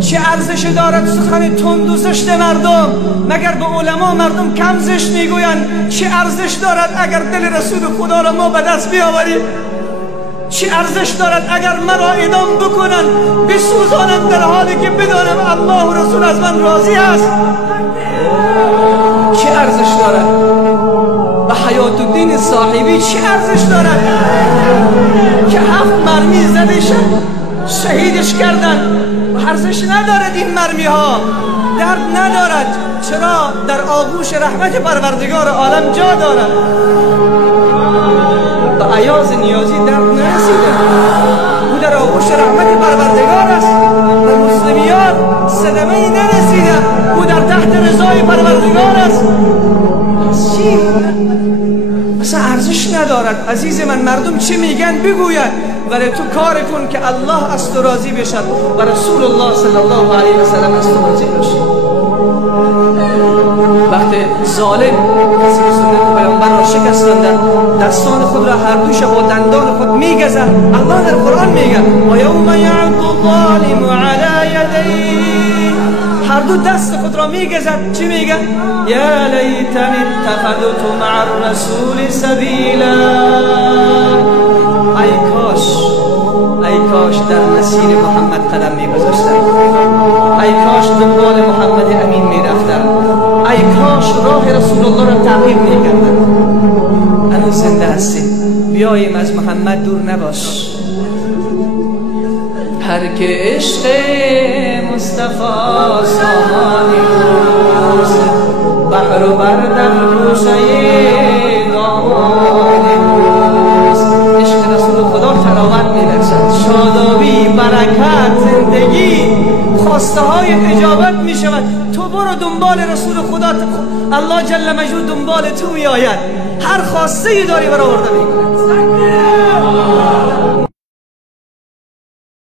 چه ارزش دارد سخن تند و زشت مردم؟ مگر به علما مردم کم زشت میگویند؟ چه ارزش دارد اگر دل رسول خدا را ما به دست بیاوریم؟ چه ارزش دارد اگر مرا اعدام بکنند بسوزانند در حالی که بدانم الله و رسول از من راضی است؟ چه ارزش دارد؟ و حیات الدین صاحبی چه ارزش دارد که 7 مرمی زده شهیدش کردن؟ ارزش ندارد این مرمی ها، درد ندارد. چرا؟ در آغوش رحمت پروردگار عالم جا دارد. به ایاز نیازی درد نرسیده، او در آغوش رحمت پروردگار است. به مسلمیان صدمه ای نرسیده، او در تحت رضای پروردگار است. پس چی؟ اصلا ارزش ندارد. عزیز من، مردم چه میگن بگوید، ولی تو کار کن که الله از تو راضی بشد و رسول الله صلی الله علیه و سلم از تو راضی بشد. وقتی ظالم کسی که سنت پیامبر را شکستند، دستان خود را هر دوش با دندان خود میگزد. الله در قرآن میگه و یوم یعض الظالم علی یدیه، هر دو دست خود را میگزد. چی میگه؟ یا لیتنی اتخذت مع الرسول سبیلا، ای کاش در مسیر محمد قدم می‌گذاشتم، ای کاش دنبال محمد امین می‌رفتم، ای کاش راه رسول الله را تعقیب می‌کردم. هنوز زنده هستیم، بیاییم از محمد دور نباش. هر که عشق مصطفی سامانی اوست، بحر و بر در گوشه دامان اوست. عشق رسول خدا تراوت می‌بخشد، شادابی، برکت، زندگی، خواسته های اجابت می شود. تو برو دنبال رسول خدا، الله جل مجدود دنبال تو می آید. هر خواسته ای داری برآورده می کند.